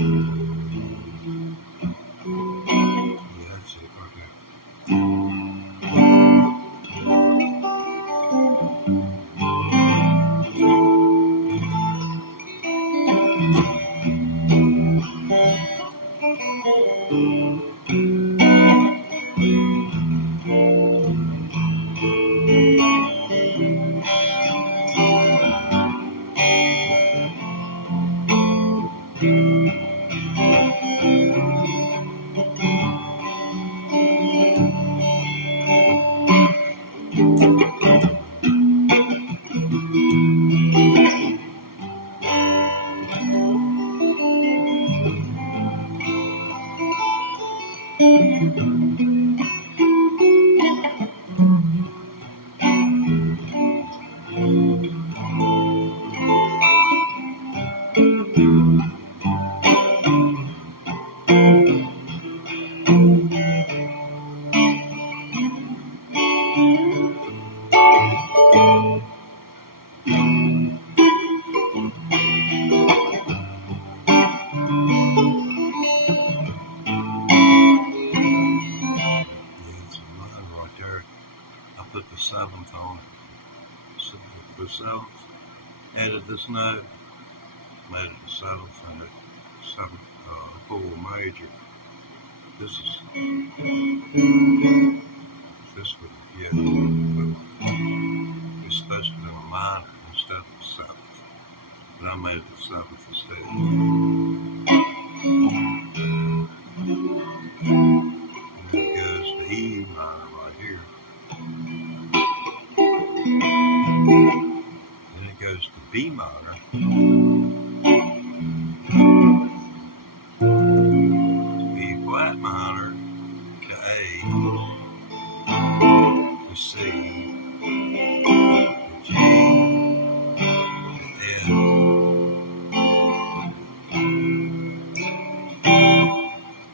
Yeah, that's it right there. Yeah, it's a line right there. I put the seventh on it. So the seventh, added this note, made it the seventh and the seventh full major. This is this would yeah. It's supposed to be a minor instead of the seventh, but I made it the seventh instead. And it goes to E minor right here. Then it goes to B minor. To B flat minor. To A. To C. To G. To F.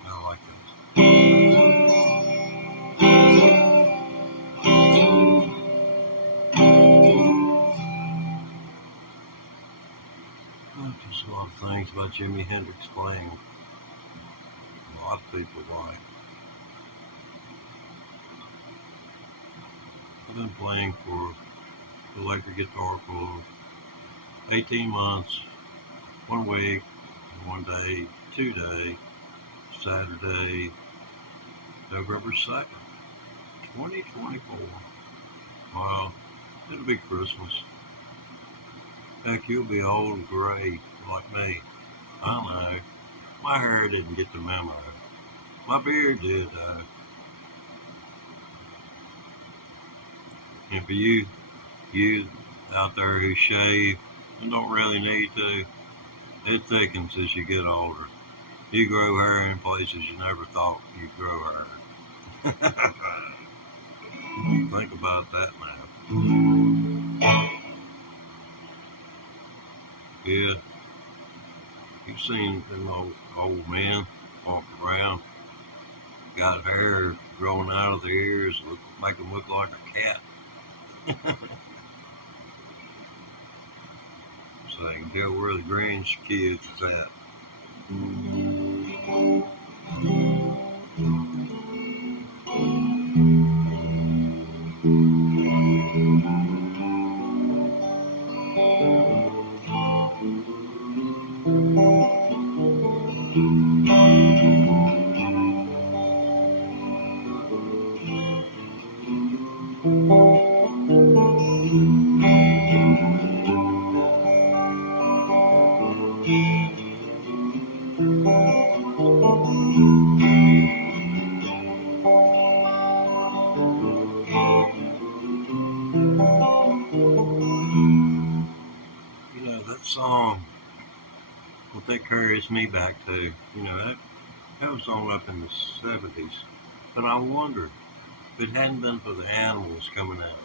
I like those. There's a lot of things about Jimi Hendrix playing a lot of people like. I've been playing for the electric guitar for 18 months, 1 week, 1 day, 2 day, Saturday, November 2nd, 2024. Wow, it'll be Christmas. Heck, you'll be old and gray like me. I know. My hair didn't get the memo. My beard did, though. And for you out there who shave and don't really need to, it thickens as you get older. You grow hair in places you never thought you'd grow hair. Think about that now. Yeah, you've seen them old men walk around, got hair growing out of their ears, make them look like a cat. So they can go where the grandkids is at. That song, what that carries me back to, that was on up in the 70s. But I wonder if it hadn't been for the animals coming out.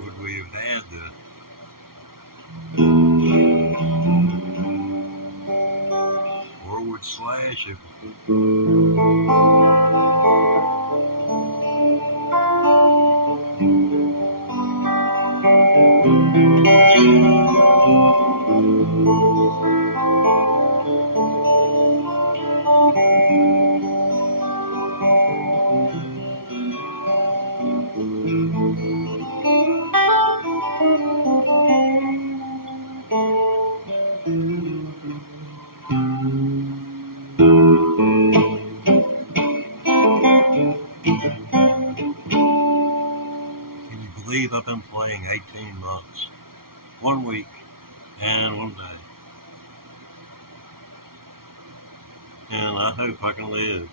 Would we have had the or would Slash have believe I've been playing 18 months, 1 week, and 1 day. And I hope I can live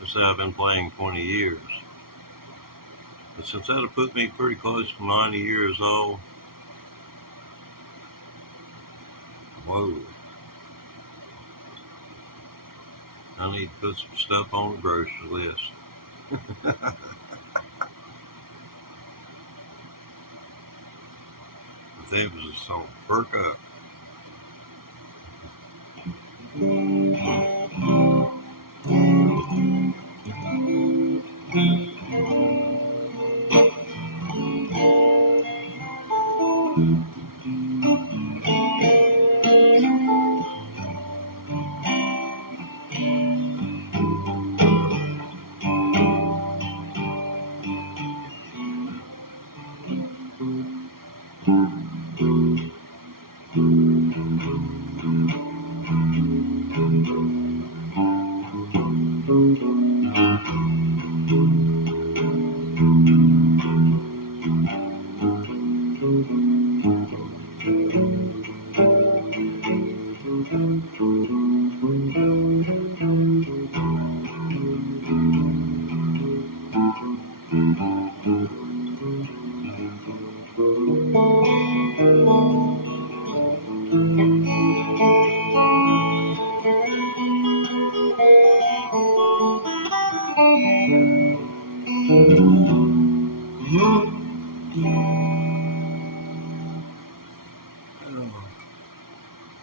to say I've been playing 20 years. But since that'll put me pretty close to 90 years old, whoa, I need to put some stuff on the grocery list. If emphasis on perk up.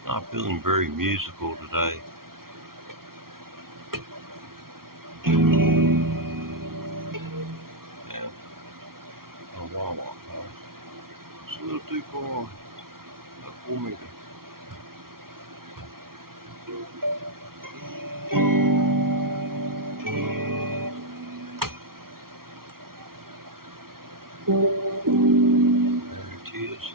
Not feeling very musical today. A Wawa car. It's a little too far up for me. There it is.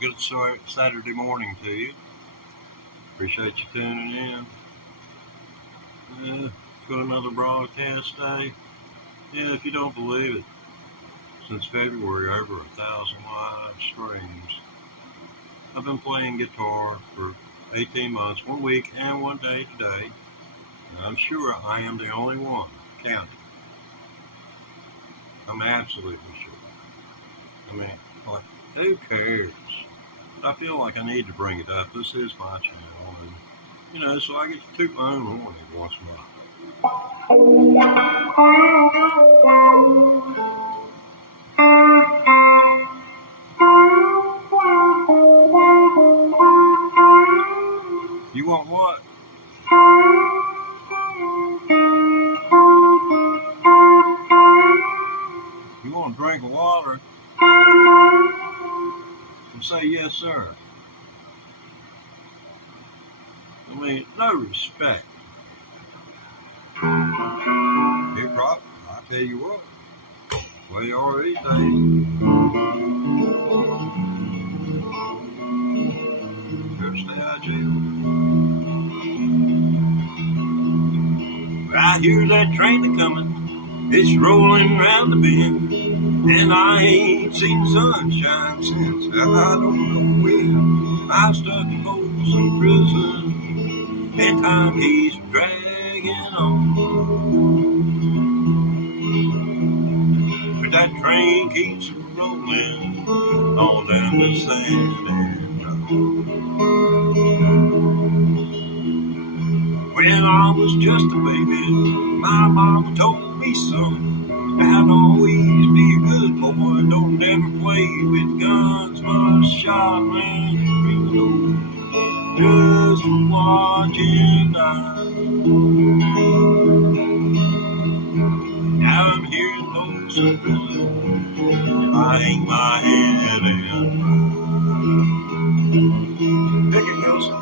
Good Saturday morning to you. Appreciate you tuning in. Got another broadcast day. Yeah, if you don't believe it, since February, over 1,000 live streams. I've been playing guitar for 18 months, 1 week and 1 day today. And I'm sure I am the only one counting. I'm absolutely sure. I mean, like, who cares? But I feel like I need to bring it up. This is my channel, and so I get to toot my own horn every once in a while. You want what? You want a drink of water? Say yes, sir. I mean, no respect. Here, Prop, I tell you what, well, you are these days. Better stay out of jail. I hear that train a-coming, it's rolling round the bend. And I ain't seen sunshine since I don't know when. I stuck in Folsom Prison, and time keeps dragging on. But that train keeps rolling on down to San Antonio. When I was just a baby, my mama told me so. I'll always be a good boy, don't never play with guns, but a shot man reload, just watch and die. Now I'm here in Folsom Prison, I hang my head and cry. Pick it, Wilson.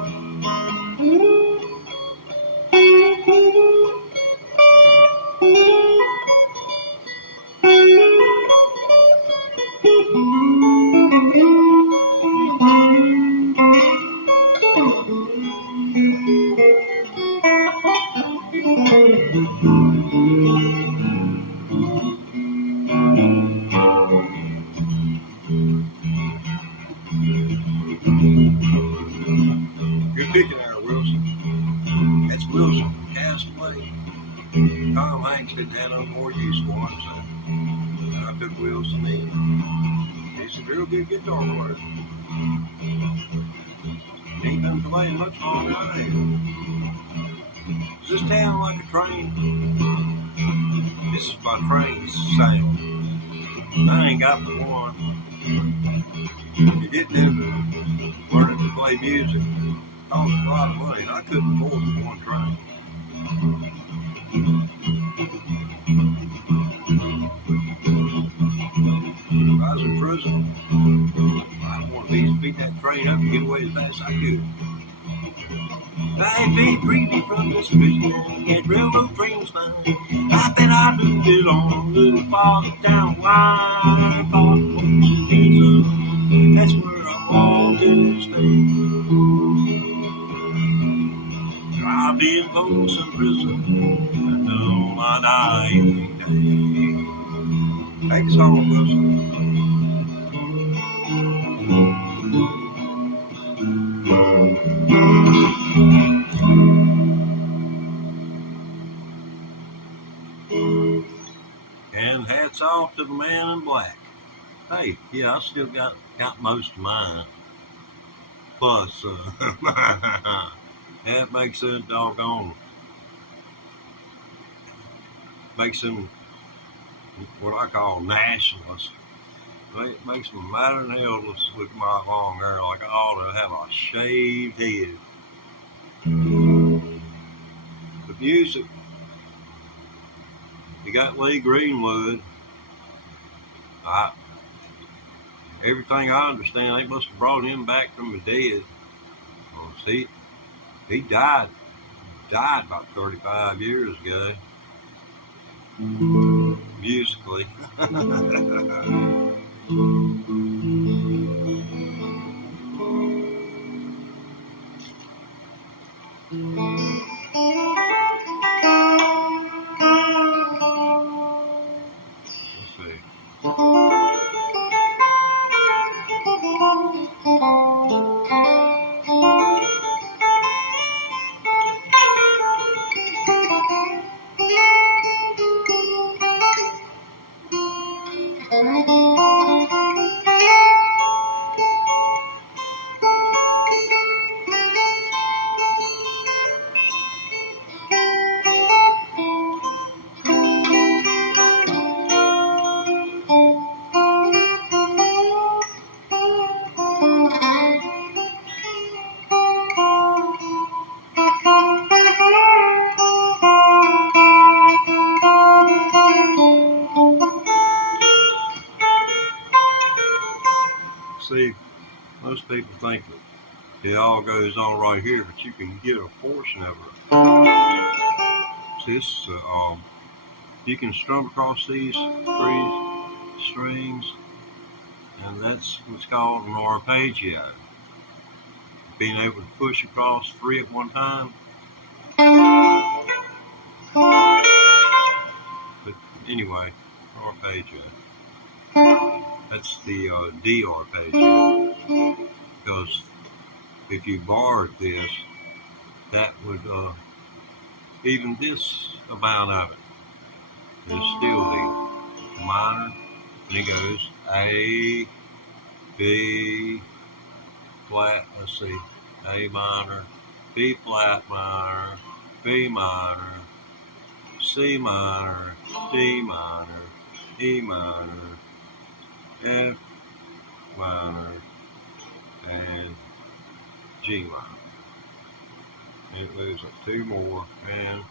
Good picking there, Wilson. That's Wilson, Castaway. Tom Hanks didn't have no more use for him, so I took Wilson in. He's a real good guitar player. He ain't been playing much longer than I have. Is this town like a train? This is my train's sound. I ain't got the one. You get them learning to play music. It costs a lot of money, and I couldn't afford the one train. If I was in prison, I'd want to beat that train up and get away as fast as I could. I've been dreaming from this prison and railroad trains fine. I bet I do belong a little farther down the line. That's where I want to stay. I'll be in Folsom Prison until my dying day. Take us home, Wilson. And hats off to the man in black. Hey, yeah, I still got most of mine. Plus, that makes them doggone, makes them what I call nationalists. It makes them madder than hell to look at my long hair like I ought to have a shaved head. The music. You got Lee Greenwood. Everything I understand, they must have brought him back from the dead. Well, see, he died about 35 years ago. Musically. See, most people think that it all goes on right here, but you can get a portion of it. See, this, you can strum across these 3 strings, and that's what's called an arpeggio. Being able to push across 3 at one time. But anyway, arpeggio. That's the D arpeggio. Because if you barred this, that would, even this amount of it is still the minor. And it goes A, B, flat, let's see, A minor, B flat minor, B minor, C minor, D minor, E minor, F minor, and G minor. And it moves up 2 more, and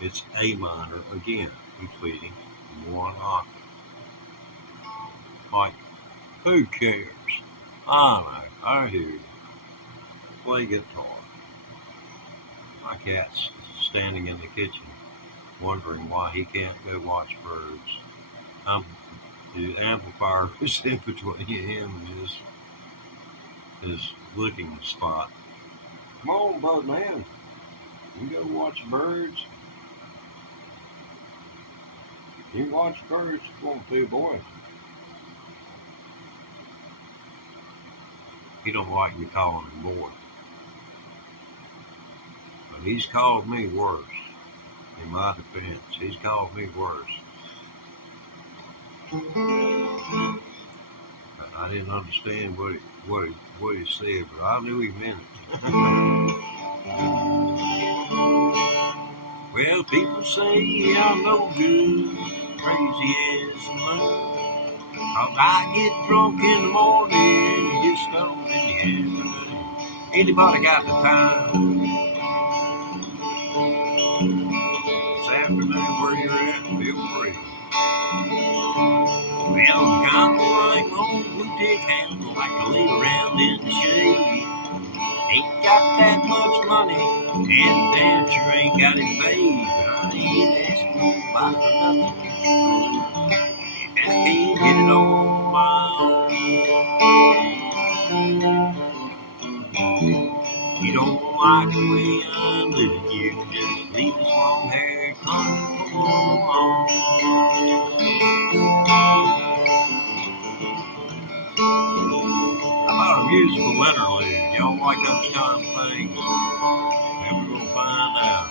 it's A minor again, completing 1 octave. Like, who cares? I know, I hear you. Play guitar. My cat's standing in the kitchen, wondering why he can't go watch birds. The amplifier is in between him and his looking spot. Come on, bud man. You go watch birds. You watch birds if you want to, boy. He don't like me calling him boy. But he's called me worse. In my defense, he's called me worse. I didn't understand what he said, but I knew he meant it. Well, people say I'm no good. crazy as the moon. 'Cause I get drunk in the morning and get stoned in the afternoon. Anybody got the time? This afternoon where you're at, feel free. Well, I'm kinda like old blue tick hound, like to lay around in the shade. Ain't got that much money, and damn sure ain't got it paid. But I ain't asking nobody for nothing. I can't get it on my own. You don't like the way I'm living, you can just leave this long-haired country alone. How about a musical interlude? Y'all like those kind of things? And we're gonna find out.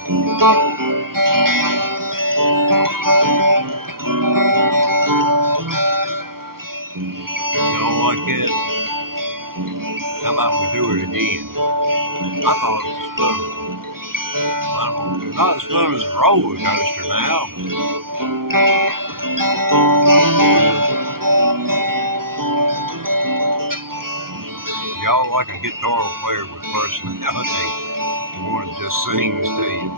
Y'all like that? How about we do it again? I thought it was fun. I don't know. Not as fun as a roller coaster now. Y'all like a guitar player with personality. More than just sings to you.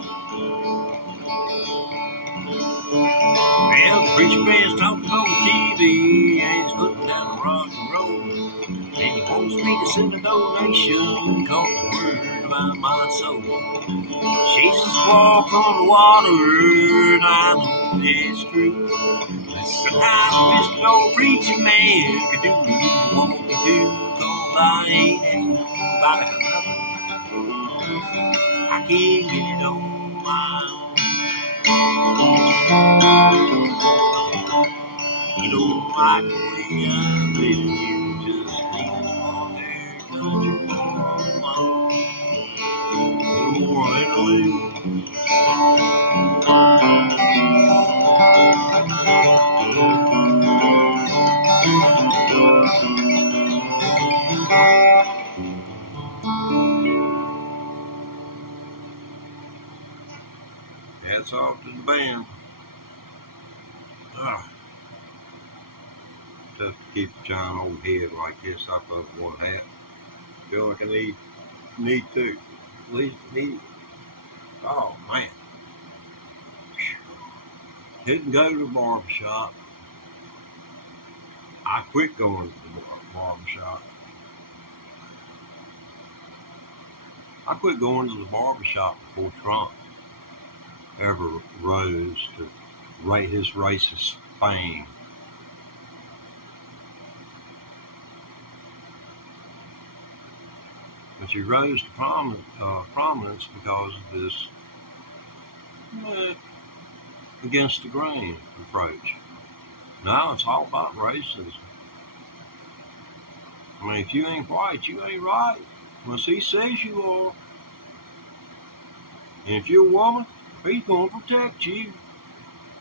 Well, the preacher man's talking on TV and he's looking down the rock and roll. And he wants me to send a donation called the word about my soul. Jesus walked on the water and I know that's true. But sometimes I wish the old preacher man could do what he wants to do. 'Cause I ain't asking nobody for nothing. I can't get it on my own. You don't like the way I'm living, you just need this long-haired country boy alone. A little more interlude. Hats off to the band. Tough to keep a giant old head like this up over one hat. Feel like I need two. At least need. Oh man. Didn't go to the barbershop. I quit going to the barbershop. I quit going to the barbershop before Trump ever rose to his racist fame. But he rose to prominence because of this against the grain approach. Now it's all about racism. I mean, if you ain't white, you ain't right. Unless he says you are. And if you're a woman, he's going to protect you,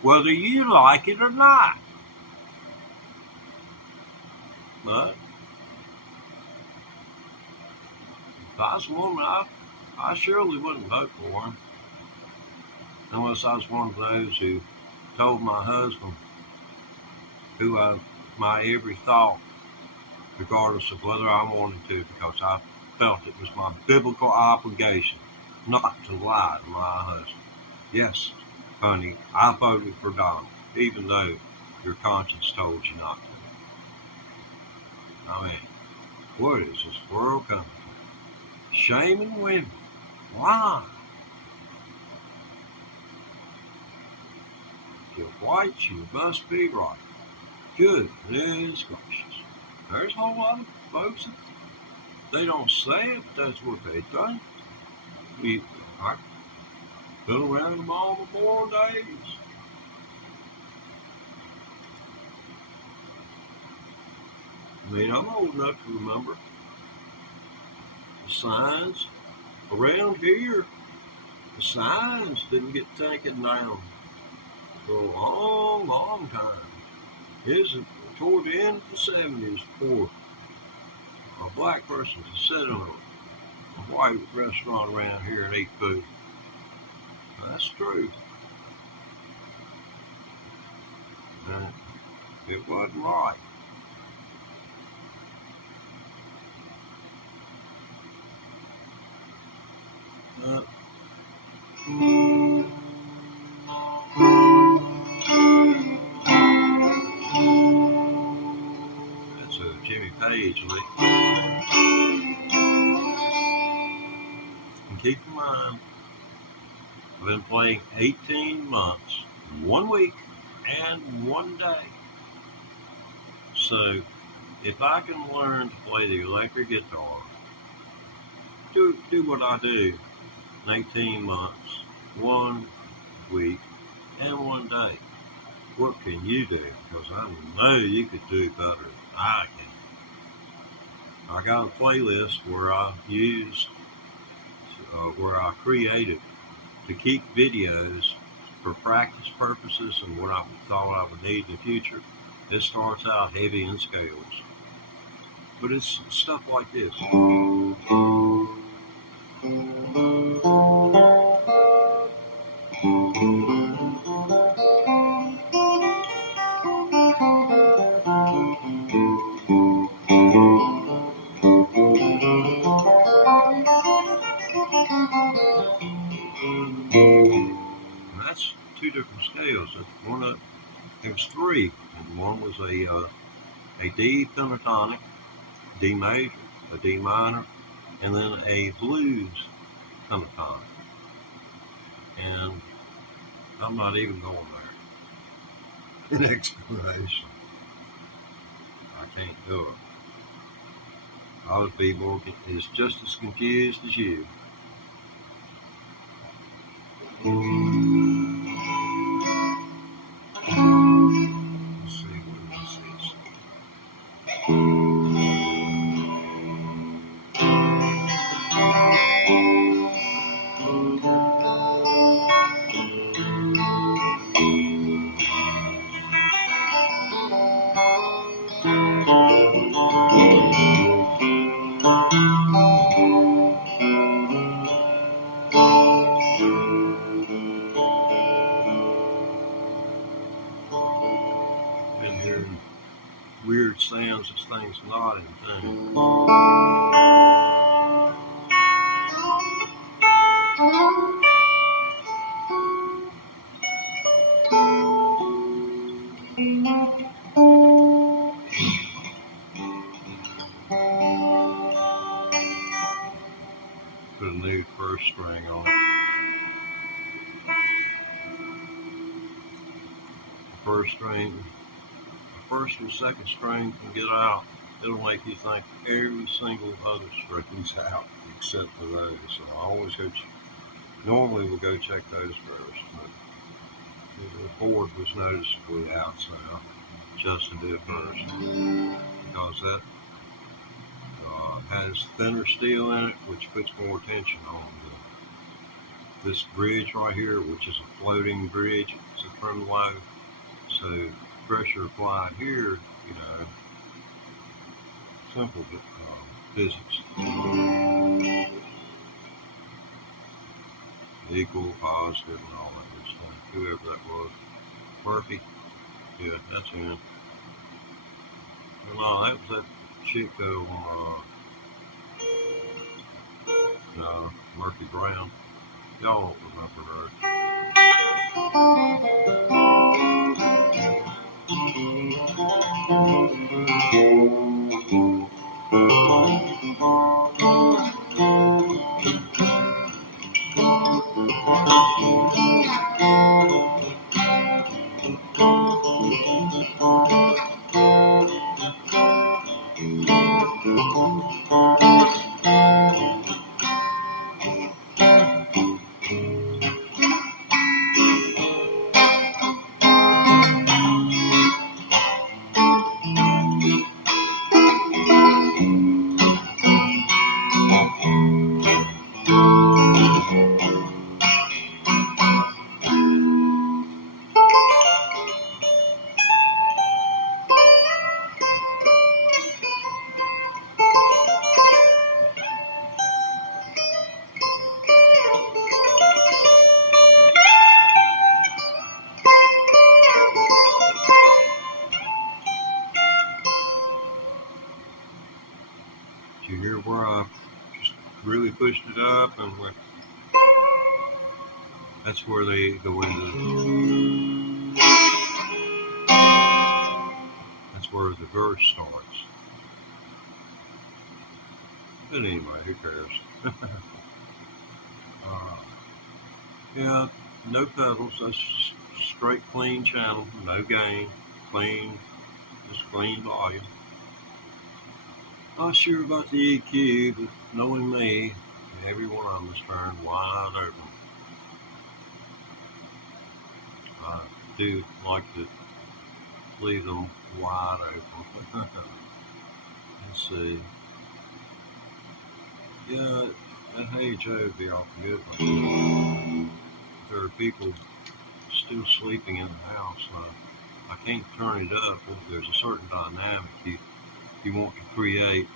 whether you like it or not. But if I was a woman, I surely wouldn't vote for him. Unless I was one of those who told my husband my every thought, regardless of whether I wanted to, because I felt it was my biblical obligation not to lie to my husband. Yes, honey, I voted for Donald, even though your conscience told you not to. I mean, what is this world coming to? Shaming women. Why? If you're white, you must be right. Goodness gracious. There's a whole lot of folks that they don't say it, but that's what they think. I've been around them all the born days. I mean, I'm old enough to remember the signs around here. The signs didn't get taken down for a long, long time. It's toward the end of the 70s for a black person to sit in a white restaurant around here and eat food. That's true. And it wasn't right. That's a Jimmy Page lick. And keep in mind, I've been playing 18 months, 1 week, and 1 day. So if I can learn to play the electric guitar, do what I do in 18 months, 1 week, and 1 day, what can you do? Because I know you could do better than I can. I got a playlist where where I created to keep videos for practice purposes and what I thought I would need in the future. It starts out heavy in scales, but it's stuff like this. And that's 2 different scales. There was 3, and one was a D pentatonic, D major, a D minor, and then a blues pentatonic. And I'm not even going there. In explanation, I can't do it. I would be is just as confused as you. Let's see, what is this? Been hearing weird sounds as things not in tune. Put a new first string on it. The first string, the first and second string can get out. It'll make you think every single other string's out except for those. So I always normally we'll go check those first, but the fourth was noticeably out, so Justin did first because that has thinner steel in it, which puts more tension on this bridge right here, which is a floating bridge. It's a trim low, so pressure applied here, simple physics. Equal, positive, and all that good stuff. Whoever that was. Murphy. Yeah, that's him. No, that was that chick though on Murphy Brown. Y'all don't remember her. it up, and that's where they go into. That's where the verse starts. But anyway, who cares? Yeah, no pedals. That's straight, clean channel. No gain. Clean, just clean volume. Not sure about the EQ, but knowing me, every one of them is turned wide open. I do like to leave them wide open. Let's see. Yeah, that Hey Joe would be awful good. There are people still sleeping in the house. I can't turn it up. There's a certain dynamic you want to create,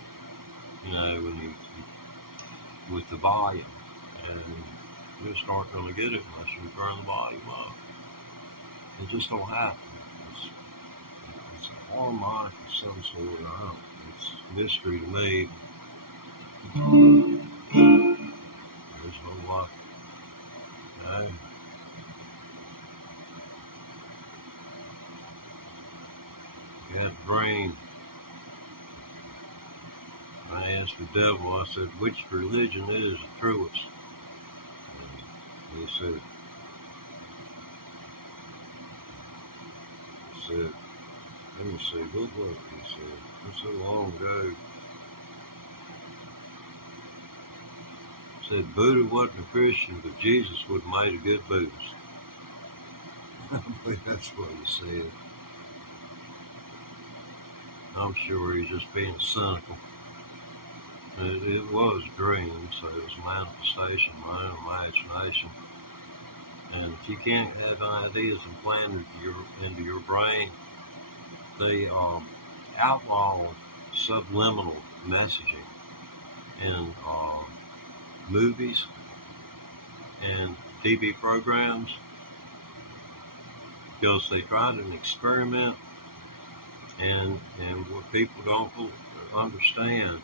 with the volume, and you just aren't going to get it unless you turn the volume up. It just don't happen. It's a harmonic of some sort. It's a mystery to me. There's a whole lot. You had a dream. I asked the devil, I said, which religion is the truest? And he said, let me see, what was it he said? It was so long ago. He said, Buddha wasn't a Christian, but Jesus would have made a good Buddhist. I believe that's what he said. I'm sure he's just being cynical. It was a dream, so it was a manifestation of my own imagination. And if you can't have ideas implanted into your brain, they outlaw subliminal messaging in movies and TV programs, because they tried an experiment, and what people don't understand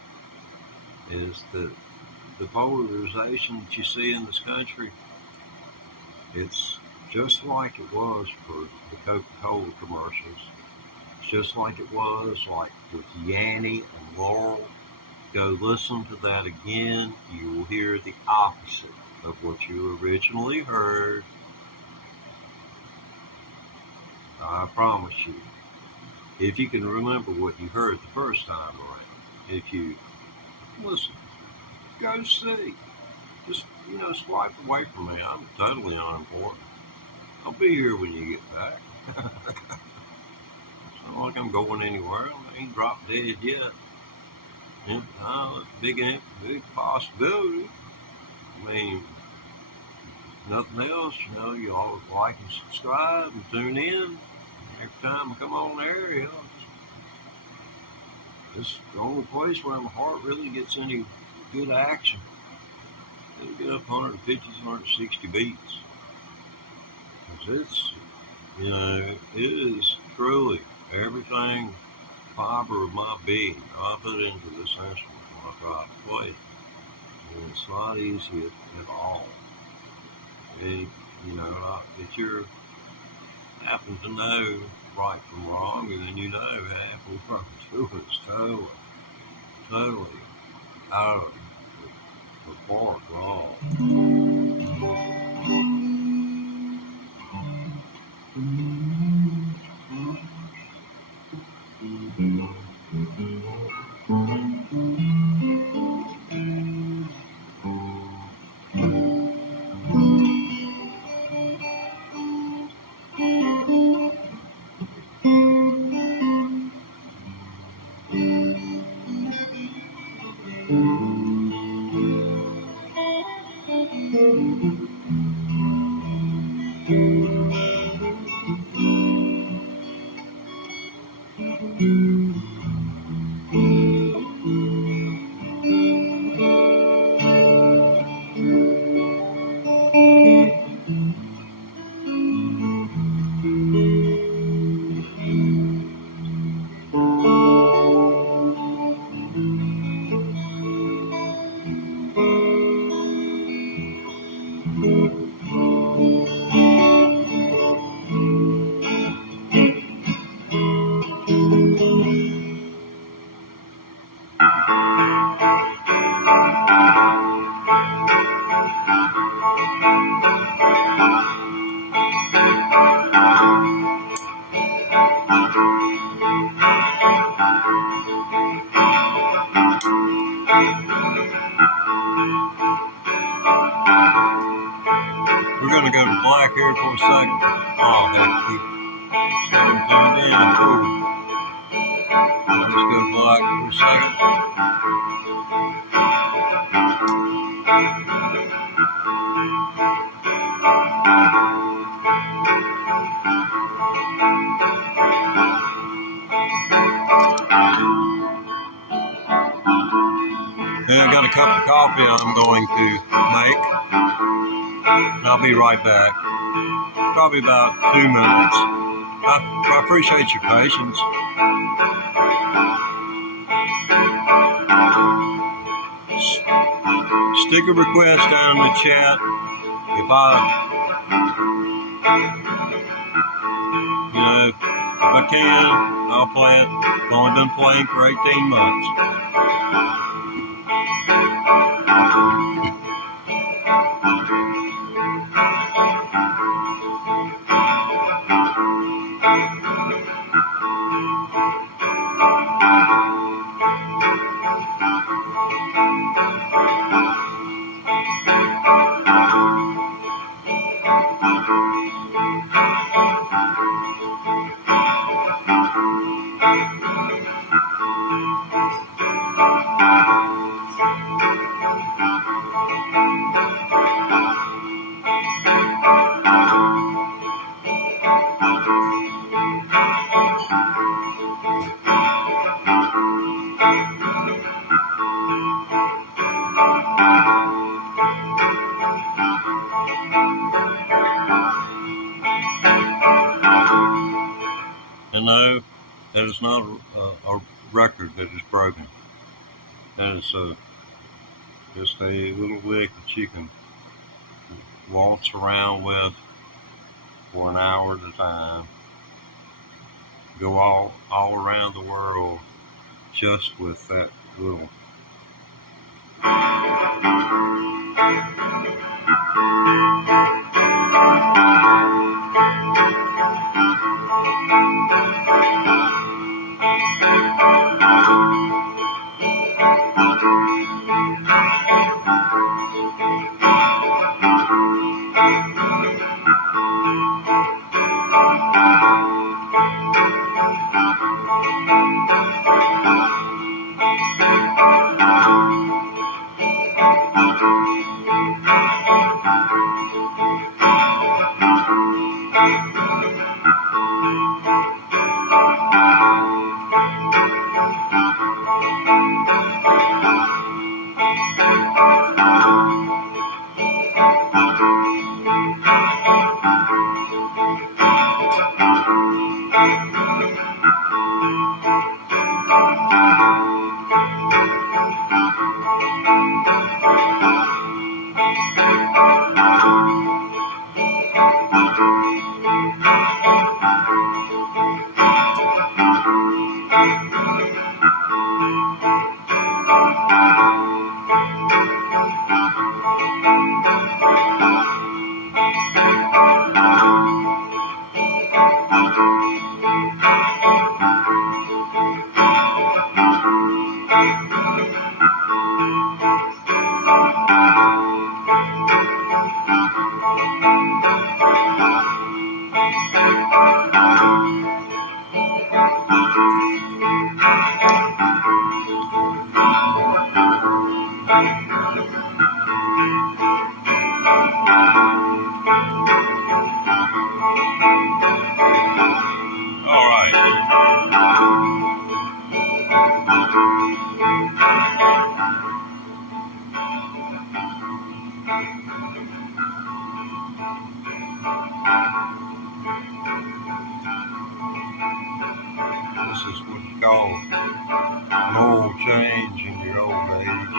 is that the polarization that you see in this country, it's just like it was for the Coca-Cola commercials. It's just like it was like with Yanny and Laurel. Go listen to that again. You will hear the opposite of what you originally heard. I promise you. If you can remember what you heard the first time around. If you listen, go see. Just, swipe away from me. I'm totally unimportant. I'll be here when you get back. It's not like I'm going anywhere. I ain't dropped dead yet. Big possibility. I mean, nothing else, you always like and subscribe and tune in. Every time I come on there, it's the only place where my heart really gets any good action. It'll get up 150, 160 beats. Because it is truly everything, fiber of my being I put into this instrument when I try to play. And it's not easy at all. And, if you happen to know right from wrong, and then half of what I'm doing is totally out of the park wrong. here for a second. Oh, heck, keep staying tuned in and cool. I'll just go black for a second. And I got a cup of coffee I'm going to make. And I'll be right back. Probably about 2 minutes. I appreciate your patience. Stick a request down in the chat. If I can, I'll play it. I've only been playing for 18 months. And no, that is not a record that is broken. That is just a little lick that you can waltz around with for an hour at a time. Go all around the world just with that little. This is what you call an old change in your old age.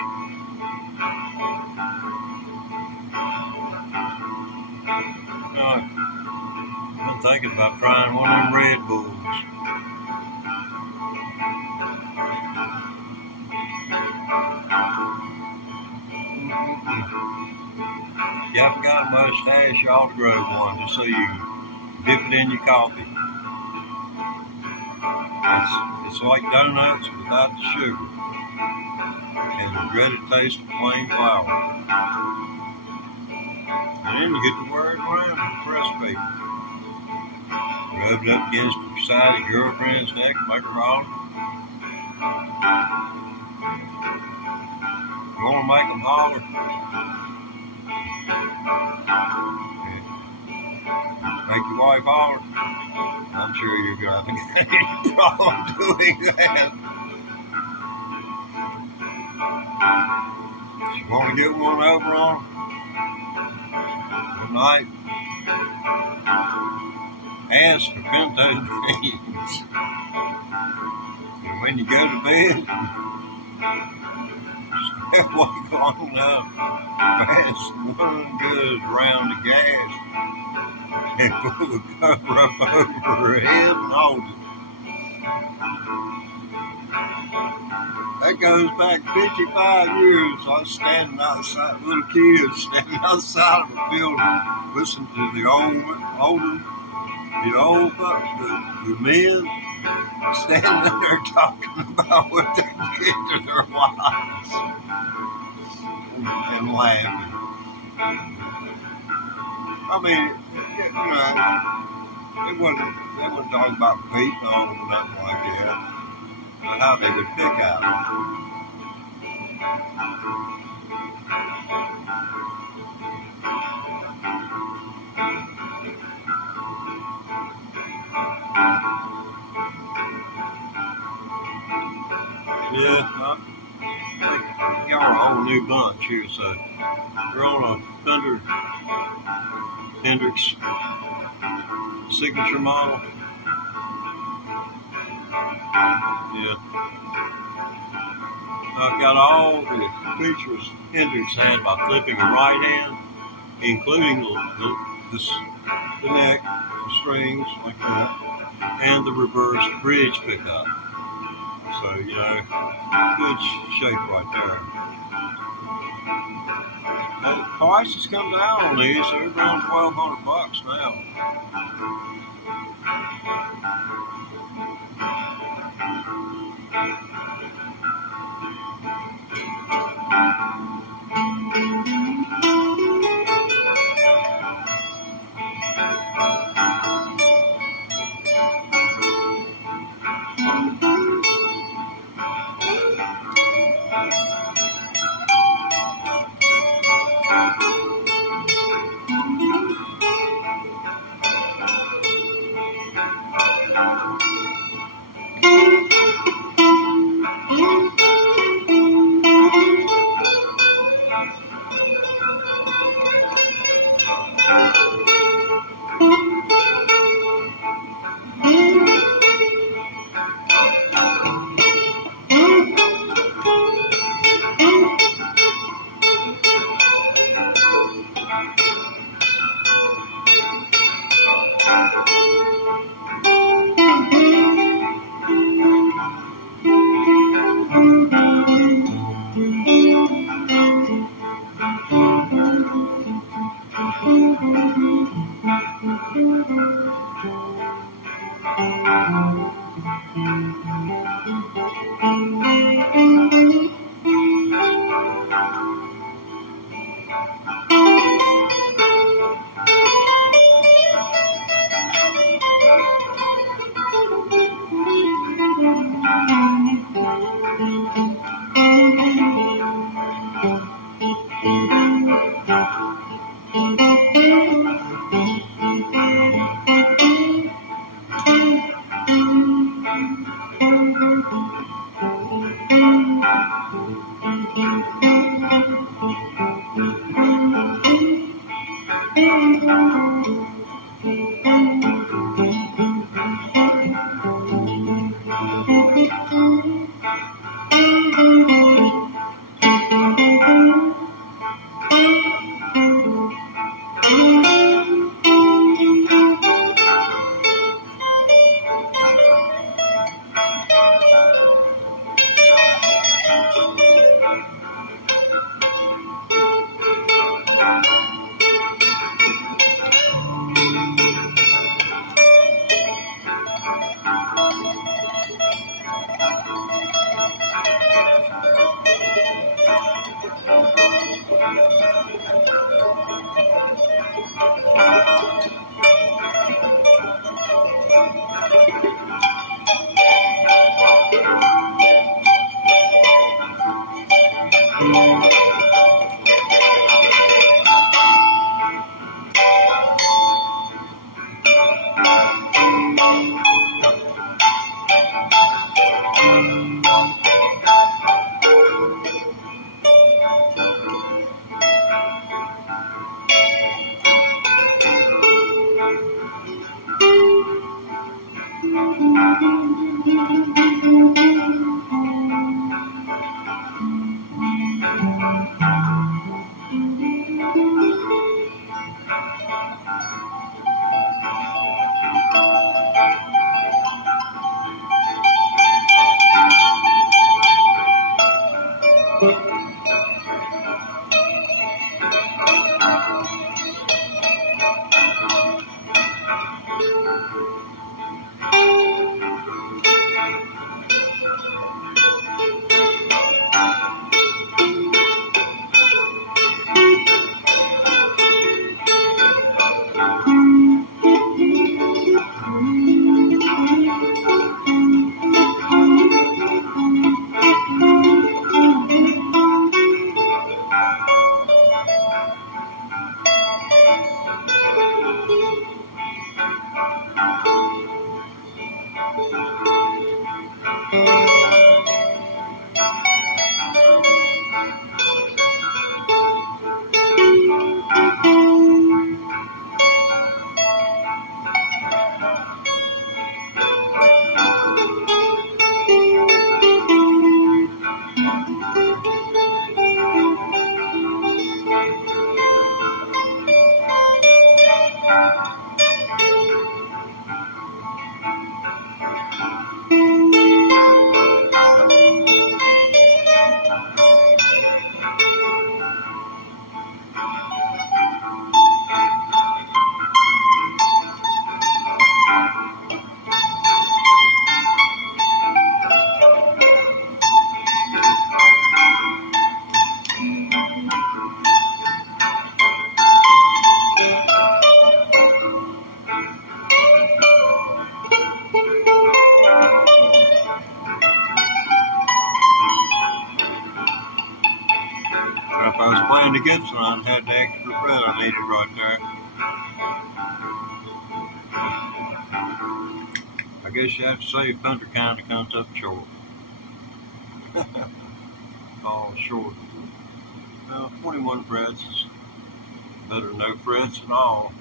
I'm thinking about trying one of them Red Bulls. If you haven't got a mustache, you ought to grow one just so you can dip it in your coffee. It's like donuts without the sugar and the dreaded taste of plain flour. And then you get to wear it around the press paper. Rub it up against the side of your girlfriend's neck, make her holler. You want to make them holler? Okay. Make your wife holler? I'm sure you're going to have any problem doing that. You want to get one over on her tonight? Ask for pinto beans. And when you go to bed, stay awake long enough, pass one good round of gas, and pull the cover up over her head and hold it. That goes back 55 years. I was standing outside, little kids standing outside of a building, listening to the men standing there talking about what they did to their wives and laughing. I mean, they wouldn't talk about beating on them or nothing like that, but how they would pick at them. Yeah, I think y'all are a whole new bunch here, so you're on a Thunder Hendrix signature model. Yeah. I've got all the features Hendrix had by flipping a right hand, including the neck, the strings like that, and the reverse bridge pickup. So, good shape right there. Now, the prices come down on these. They're around $1,200 now. the good sign had the extra bread I needed right there. I guess you have to say Thunder County comes up short. Falls short. Well, 41 frets is better than no frets at all.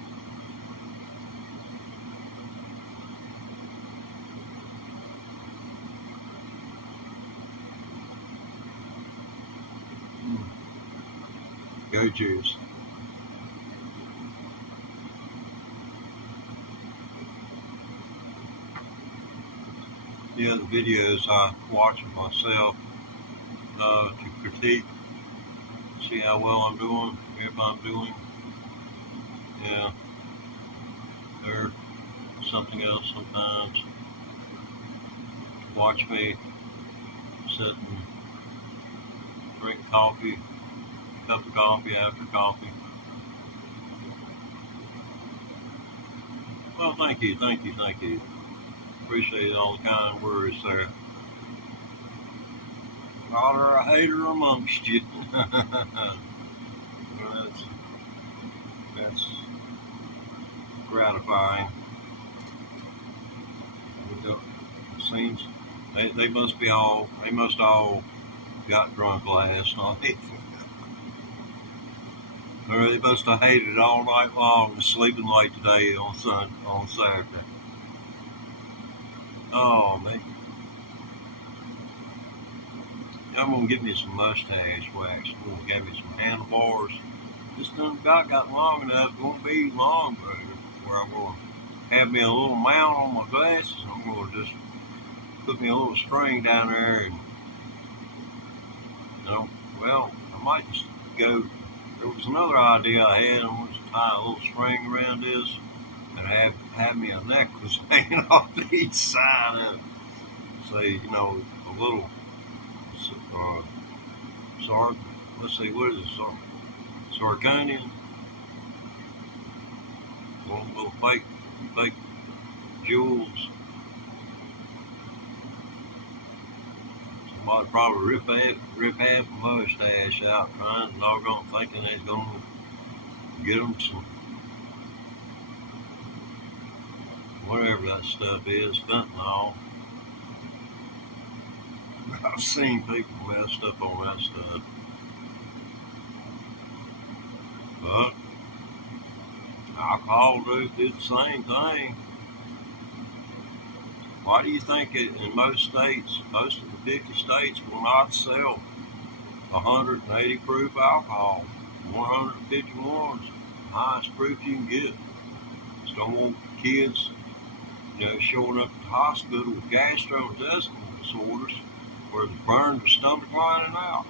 Go Jews. Yeah, the videos I watch of myself to critique, see how well I'm doing, if I'm doing. Yeah, they're something else sometimes. Watch me sit and drink coffee, cup of coffee after coffee. Well, thank you. Appreciate all the kind words there. Not a hater amongst you. Well, that's gratifying. It seems they must all got drunk last night. Or they must have hated all night long and sleeping late today on Saturday. Oh man. I'm gonna get me some mustache wax. I'm gonna get me some handlebars. This done got long enough. It won't be long, but where I'm gonna have me a little mount on my glasses. I'm gonna just put me a little string down there, and well, I might just go. There was another idea I had. I wanted to tie a little string around this and have me a necklace hanging off each side of it. Say, a little. Let's see, what is it? Sargonian, little fake jewels. Somebody probably rip half a mustache out, trying to doggone thinking they're gonna get them some whatever that stuff is, fentanyl. I've seen people messed up on that stuff. But alcohol did the same thing. Why do you think in most states, most of the 50 states will not sell 180 proof alcohol? 151 is the highest proof you can get. Just don't want kids, showing up at the hospital with gastrointestinal disorders where they burn their stomach lining out.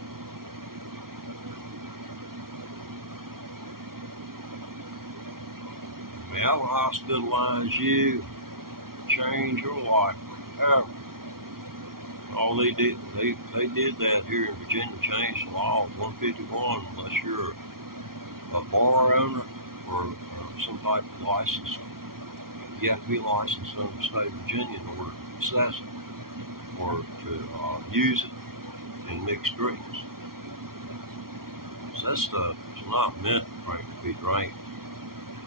They'll hospitalize you, change your life forever. All they did that here in Virginia, changed the law 151 unless you're a bar owner or some type of license. You have to be licensed under the state of Virginia in order to possess it or to use it in mixed drinks. So that stuff is not meant to be drank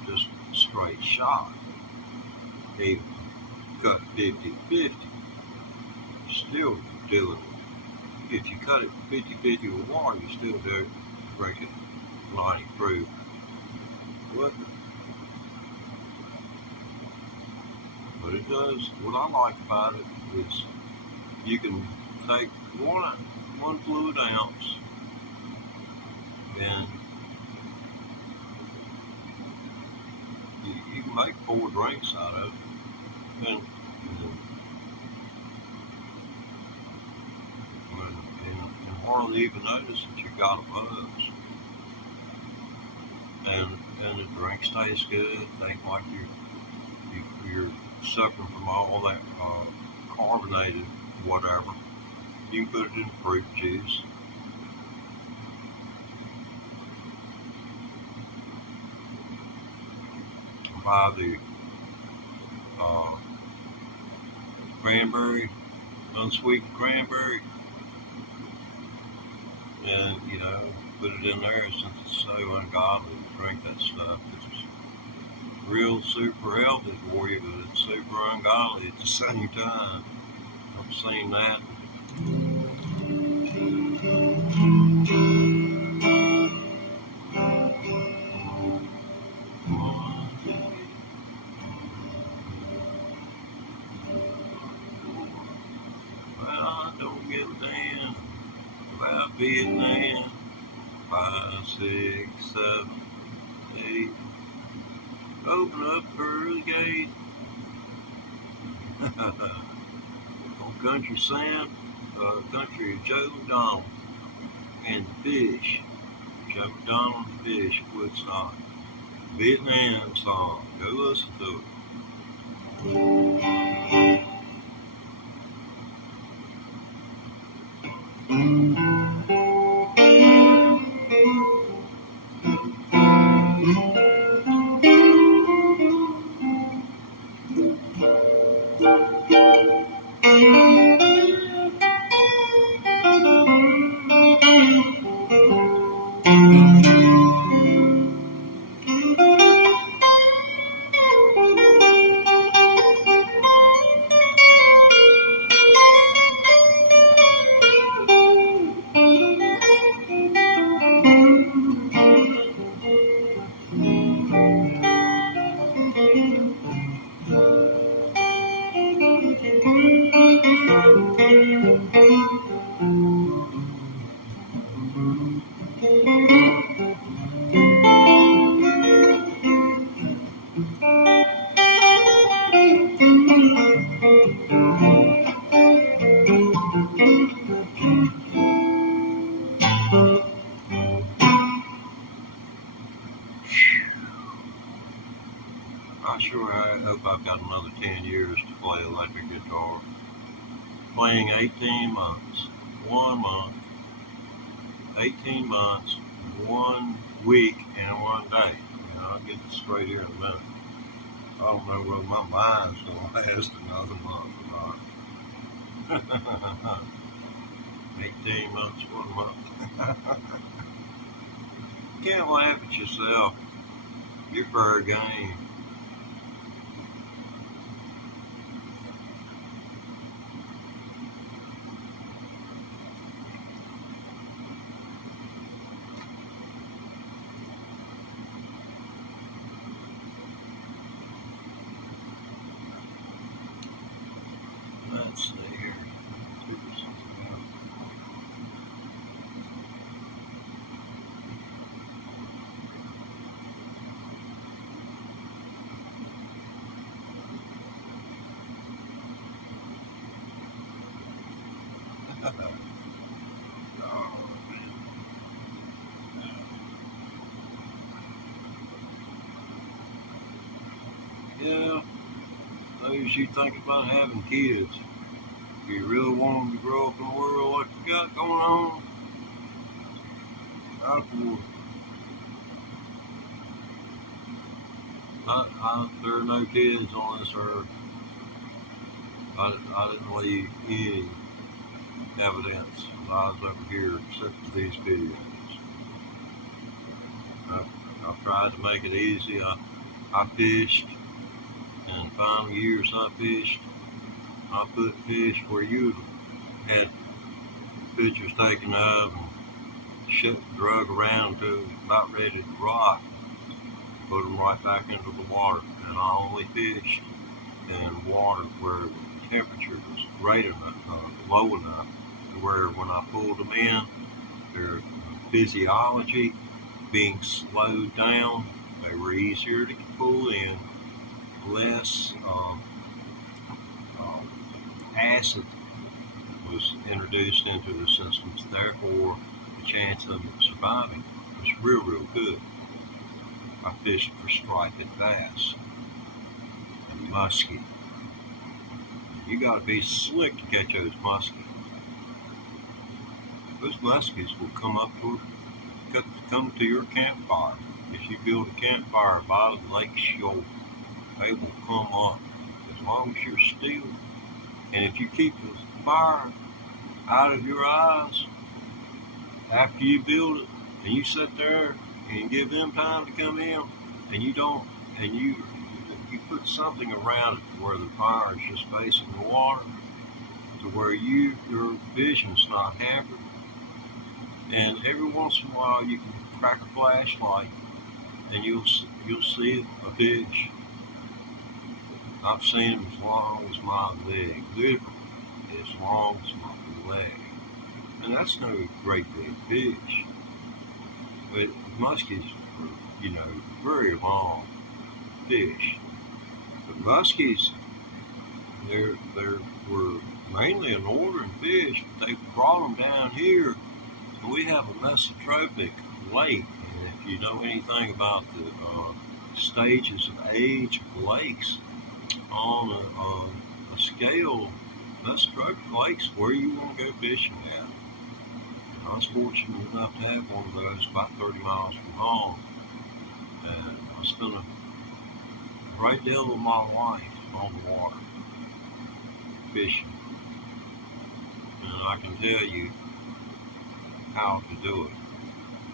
just straight shot. Even cut 50-50, still doing it. If you cut it 50-50 with water, you still drink it 90 proof. But it does, what I like about it is you can take one fluid ounce and you can make 4 drinks out of it, and hardly even notice that you got a buzz. And the drinks taste good. It ain't like you're suffering from all that carbonated whatever. You can put it in fruit juice. Buy the cranberry, unsweetened cranberry, and put it in there since it's so ungodly to drink that stuff. It's real super healthy for you, but it's super ungodly at the same time. I've seen that. Well, I don't give a damn about Vietnam. 5, 6, 7, 8. Open up the pearly gate. On Country Sam, Country Joe Donald and the Fish. Joe Donald and the Fish, Woodstock. Vietnam song. Go listen to it. I hope I've got another 10 years to play electric guitar. Playing 18 months, 1 month, 18 months, 1 week, and 1 day. I'll get this straight here in a minute. I don't know whether my mind's going to last another month or not. 18 months, 1 month. Can't laugh at yourself. You're fair game. Let's see here. Figure something out. Yeah, those you think about having kids. If you really want them to grow up in the world like you got going on, there are no kids on this earth. I didn't leave any evidence that I was over here except for these videos. I've tried to make it easy. I fished, and 5 years I fished. I put fish where you had pictures taken of and drug around to about ready to rot. Put them right back into the water, and I only fished in water where the temperature was great enough, low enough, to where when I pulled them in, their physiology being slowed down, they were easier to pull in, less acid was introduced into the systems, therefore the chance of them surviving was real good. I fished for striped bass and muskie. You gotta be slick to catch those muskie. Those muskies will come to your campfire. If you build a campfire by the lake shore, they will come up as long as you're still. And if you keep the fire out of your eyes after you build it, and you sit there and give them time to come in, and you don't, and you put something around it where the fire is just facing the water, to where your vision's not hampered. And every once in a while, you can crack a flashlight, and you'll see a fish. I've seen them as long as my leg, literally as long as my leg, and that's no great big fish. But muskies are, very long fish. But muskies, they were mainly a northern fish, but they brought them down here. And we have a mesotrophic lake, and if you know anything about the stages of age of lakes, on a scale, mesotrophic lakes where you want to go fishing at. And I was fortunate enough to have one of those about 30 miles from home, and I spent a great deal of my life on the water fishing, and I can tell you how to do it.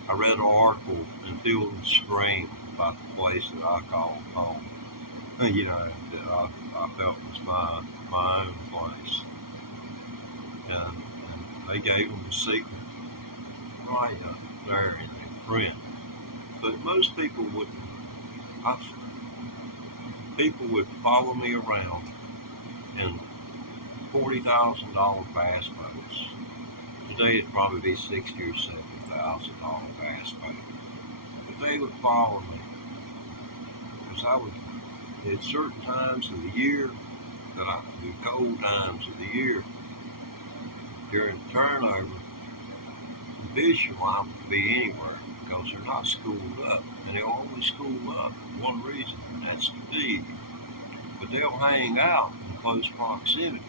I read an article in Field and Stream about the place that I call home, that I felt was my own place, and they gave them the secret right up there in their print. But most people wouldn't. People would follow me around in $40,000 bass boats. Today it'd probably be $60,000 or $70,000 bass boat. But they would follow me because I would, at certain times of the year, the cold times of the year, during the turnover, the fish are liable to be anywhere because they're not schooled up, and they always school up for one reason, and that's to feed. But they'll hang out in close proximity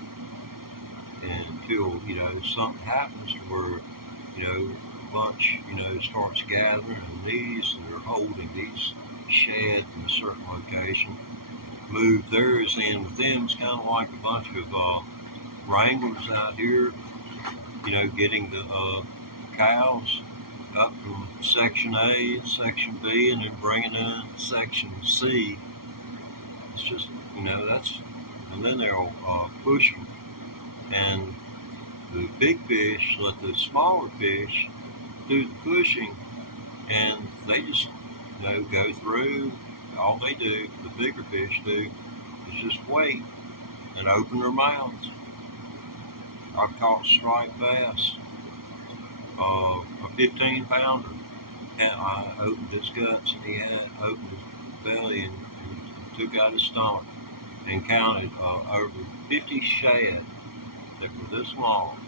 until something happens to where a bunch starts gathering in these, and they're holding these sheds in a certain location. Move theirs in with them. It's kind of like a bunch of wranglers out here, getting the cows up from Section A and Section B, and then bringing in Section C. It's just, and then they'll push them. And the big fish let the smaller fish do the pushing, and they just, go through. All they do, the bigger fish do, is just wait and open their mouths. I've caught striped bass, a 15-pounder, and I opened his guts, and he had opened his belly and took out his stomach and counted over 50 shad that were this long,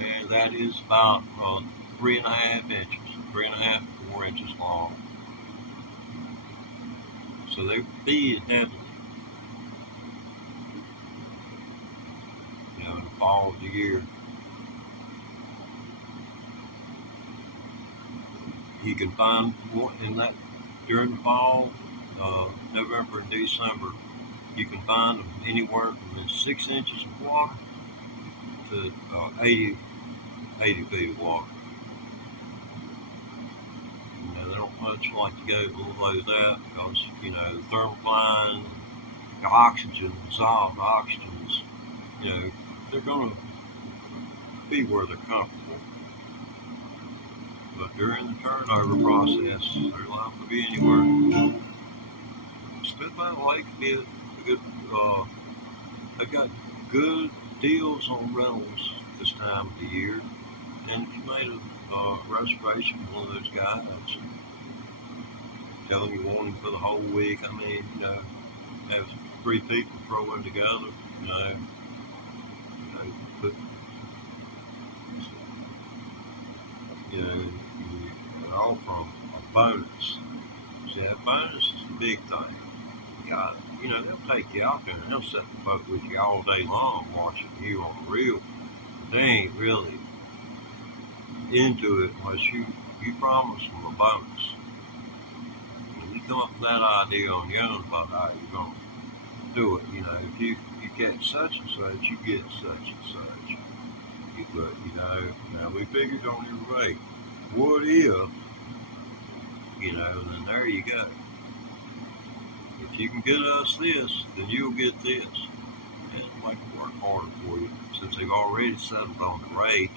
and that is about 3.5 inches, 3.5 to 4 inches long. So they feed heavily, in the fall of the year. You can find in that during the fall, November and December, you can find them anywhere from 6 inches of water to 80 feet of water. They don't much like to go below that because, the thermocline, the oxygen, dissolved oxygens, they're going to be where they're comfortable. But during the turnover process, they're liable to be anywhere. Spitfire Lake would be a good, they've got good deals on rentals this time of the year. And if you made a reservation with one of those guys, telling you want him for the whole week, have 3 people throw in together, put, and all from a bonus. See, that bonus is the big thing. God, they'll take you out there and they'll set the boat with you all day long watching you on the reel. They ain't really into it unless you promise them a bonus. When you come up with that idea on your own about how you're going to do it, if you catch such and such, you get such and such. But, now we figured on your rate. what if, then there you go. If you can get us this, then you'll get this. And it'll make it work harder for you, since they've already settled on the rate.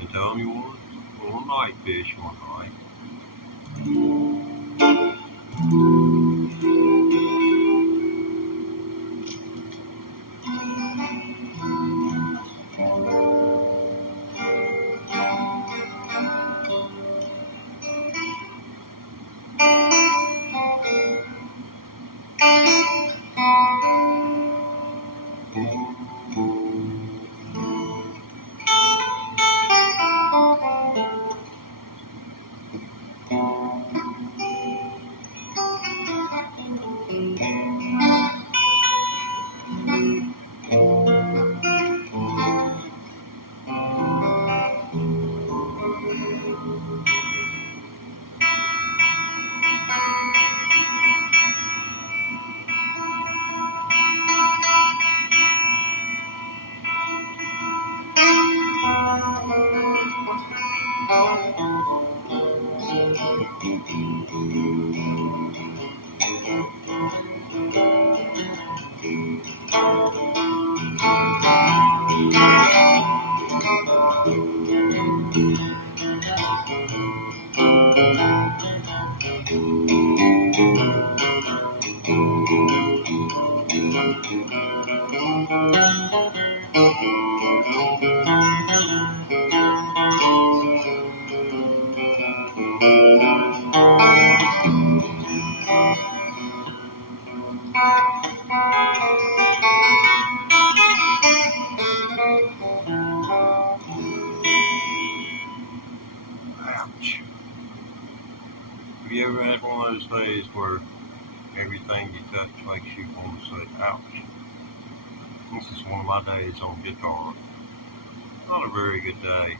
And tell them you want a little night fish one night. Ouch. Have you ever had one of those days where everything you touch makes you want to say, ouch? This is one of my days on guitar. Not a very good day.